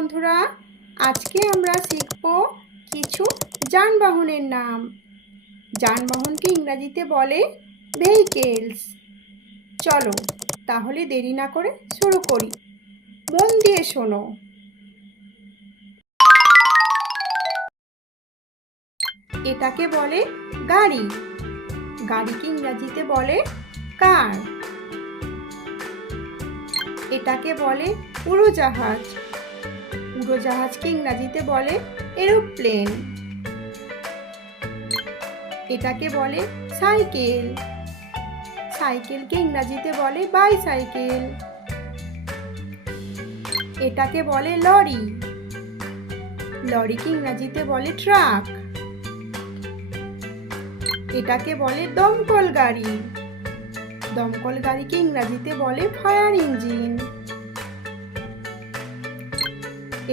বন্ধুরা, আজকে আমরা শিখব কিছু যানবাহনের নাম। যানবাহনকে ইংরাজিতে বলে ভেহিকেলস চলো, তাহলে দেরি না করে শুরু করি। মন দিয়ে শোনো। এটাকে বলে গাড়ি। গাড়িকে ইংরাজিতে বলে কার এটাকে বলে উড়োজাহাজ। উড়োজাহাজকে ইংরাজিতে বলে? এরোপ্লেন। এটাকে বলে সাইকেল। সাইকেলকে ইংরাজিতে বলে বাইসাইকেল। এটাকে বলে লরি। লরিকে ইংরাজিতে বলে ট্রাক। এটাকে বলে দমকল গাড়ি। দমকল গাড়িকে ইংরাজিতে বলে ফায়ার ইঞ্জিন।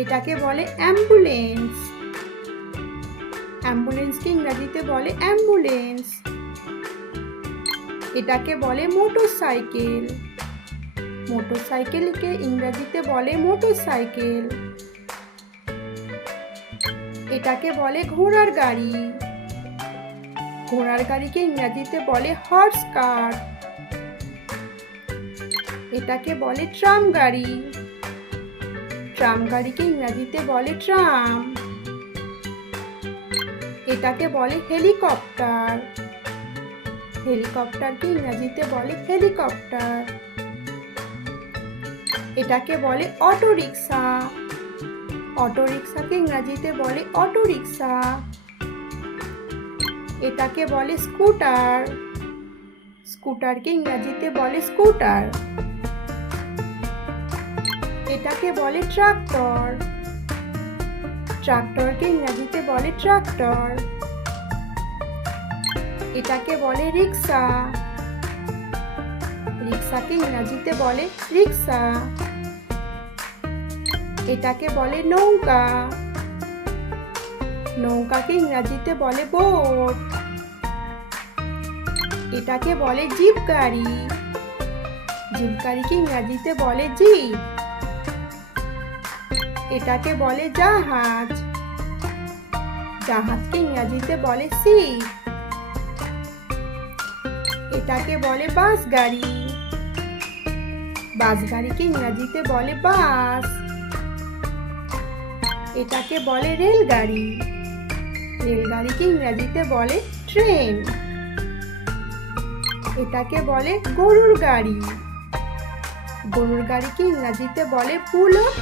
এটাকে বলে অ্যাম্বুলেন্স। অ্যাম্বুলেন্সকে ইংরাজিতে বলে অ্যাম্বুলেন্স। এটাকে বলে মোটর সাইকেল মোটর সাইকেলকে ইংরাজিতে বলে মোটর সাইকেল এটাকে বলে ঘোড়ার গাড়ি। ঘোড়ার গাড়িকে ইংরাজিতে বলে হর্স কার। এটাকে বলে ট্রাম গাড়ি। ট্রাম গাড়িকে ইংরাজিতে বলে ট্রাম। এটাকে বলে হেলিকপ্টার। হেলিকপ্টারকে ইংরাজিতে বলে হেলিকপ্টার। এটাকে বলে অটো রিক্সা অটো রিক্সাকে ইংরাজিতে বলে অটো রিক্সা এটাকে বলে স্কুটার। স্কুটারকে ইংরাজিতে বলে স্কুটার। এটাকে বলে ট্রাক্টর। ট্রাক্টরকে ইংরাজিতে বলে ট্রাক্টর। এটাকে বলে রিক্সা। রিক্সাকে ইংরাজিতে বলে রিক্সা। এটাকে বলে নৌকা। নৌকাকে ইংরাজিতে বলে বোট। এটাকে বলে জিপ গাড়ি জিপ গাড়িকে ইংরাজিতে বলে জিপ। এটাকে বলে জাহাজ। জাহাজকে ইংরাজিতে বলে সিপ এটাকে বলে বাস গাড়ি বাস গাড়িকে ইংরাজিতে বলে বাস। এটাকে বলে রেলগাড়ি। রেলগাড়িকে ইংরাজিতে বলে ট্রেন। এটাকে বলে গরুর গাড়ি। গরুর গাড়িকে ইংরাজিতে বলে পুল অফ